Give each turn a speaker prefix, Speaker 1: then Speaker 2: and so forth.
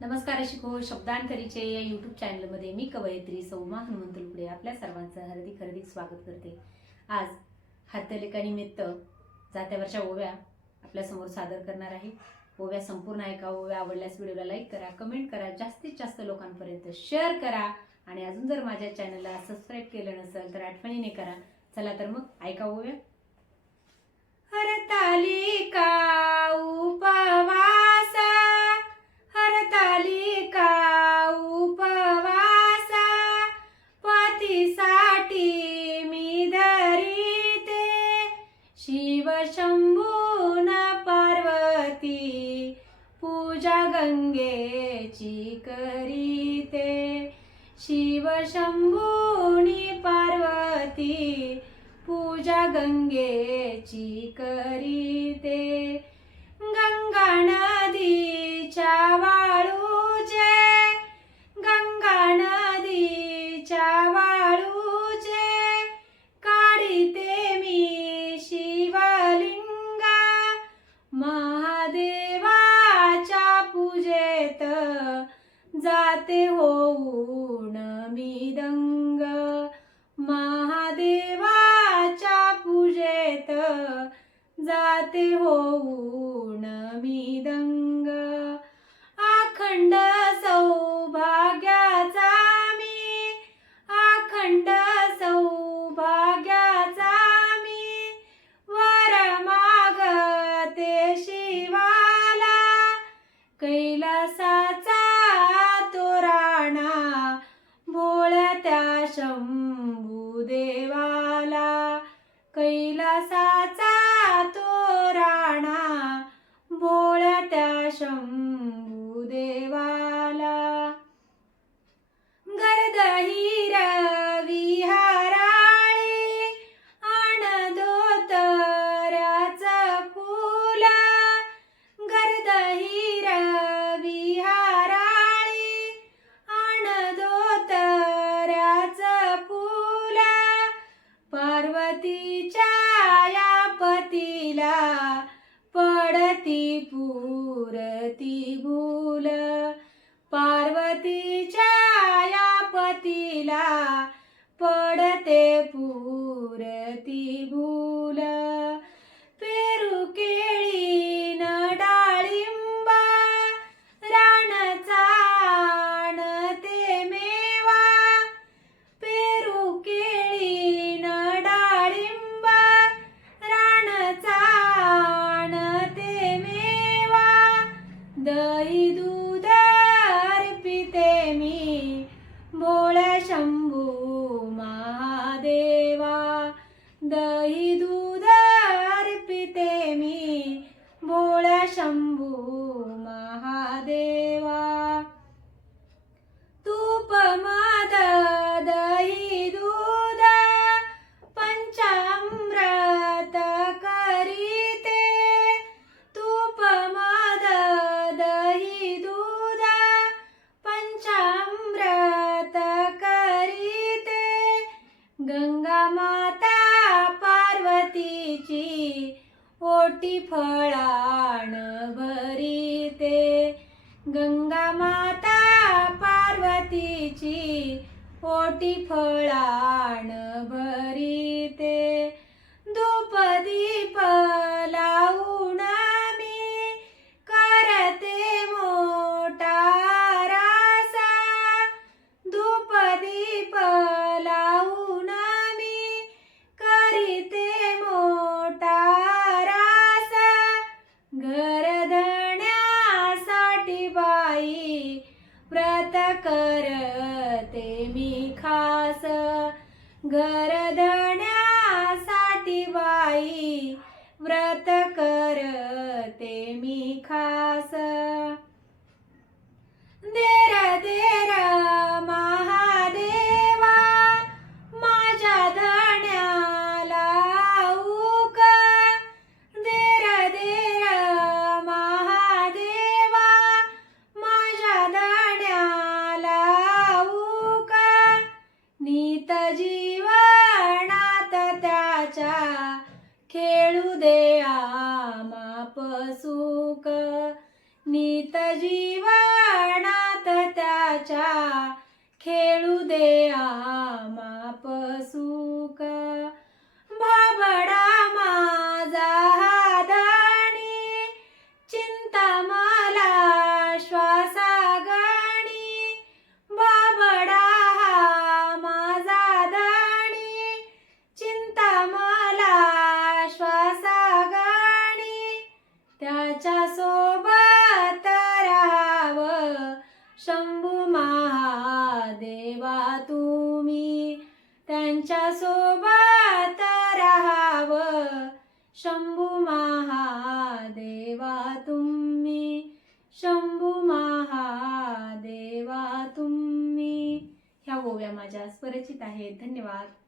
Speaker 1: नमस्कार शिको शब्दांतरीचे या यूट्यूब चॅनलमध्ये मी कवयित्री सौमा हनुमंत लुकडे आपल्या सर्वांचं हार्दिक हार्दिक स्वागत करते. आज हर्तलेखानिमित्त जात्यावरच्या ओव्या आपल्यासमोर सादर करणार आहे. ओव्या संपूर्ण ऐका ओव्या आवडल्यास व्हिडिओला लाईक करा कमेंट करा जास्तीत जास्त लोकांपर्यंत शेअर करा आणि अजून जर माझ्या चॅनलला सबस्क्राईब केलं नसेल तर आठवणीने करा. चला तर मग ऐका ओव्या. हरतालिका उपवा तुझ्या गंगेची करीते शिव शंभूनी पार्वती पूजा गंगेची करीते ते होऊन मी दंग महादेवाच्या पूजेत जाते होऊन मी शंभुदेवाला कै पतीच्या या पतीला पडती पुरती भूल. पार्वतीच्या या पतीला 的一度。ओटी फळाण भरीते. गंगा माता पार्वतीची ओटी फळा करते मी खास घर महादेवा तुम्ही. शंभू महादेवा तुम्ही. ह्या ओव्या माझ्या स्वरचित आहेत. धन्यवाद.